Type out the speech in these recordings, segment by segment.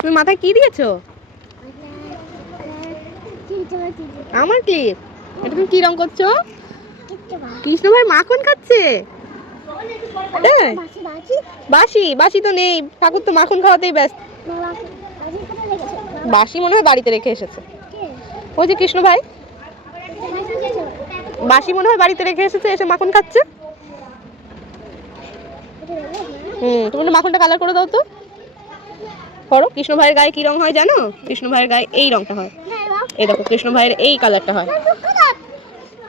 তুমি মাথায় কি দিয়েছো? আমার ক্লিপ। এটা তুমি কি রং করছো? কৃষ্ণ ভাই মাখন খাচ্ছে। বাসি বাসি তো নেই, ঠাকুর তো মাখন খাওয়াতেই ব্যস্ত। বাসি মনে হয় বাড়িতে রেখে এসেছে। ওই যে কৃষ্ণ ভাই বাসি মনে হয় বাড়িতে রেখে এসেছে, এসে মাখন খাচ্ছে। তুমি মাখনটা কালার করে দাও তো। করো। কৃষ্ণ ভাইয়ের গায়ে কি রং হয় জানো? কৃষ্ণ ভাইয়ের গায়ে এই রংটা হয়। এই দেখো কৃষ্ণ ভাইয়ের এই কালারটা হয়।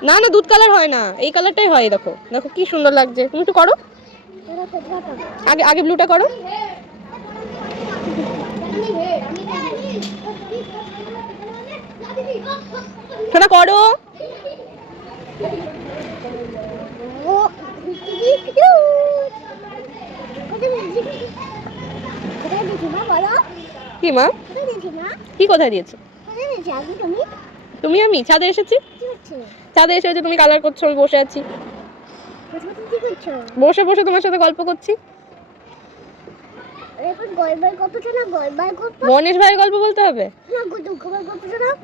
না না, দুধ কালার হয় না, এই কালারটাই হয়। দেখো দেখো কি সুন্দর লাগছে। তুমি একটু করো। আগে আগে ব্লুটা করো। সেটা করো। কি মা? কি কোথায় দিয়েছো? তুমি আমি ছাদে এসেছি। ছাদে এসে তুমি কালার করছো, আমি বসে আছি। বসে বসে তোমার সাথে গল্প করছি। গণেশ ভাইয়ের গল্প বলতে হবে?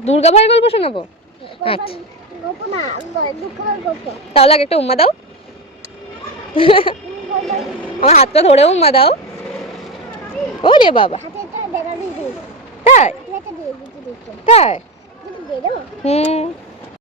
দুর্গা ভাইয়ের গল্প শোনাবো? আচ্ছা তাহলে আগে একটা উম্মা দাও। আমার হাতটা ধরে উম্মা দাও। ওরে বাবা, তাই তাই।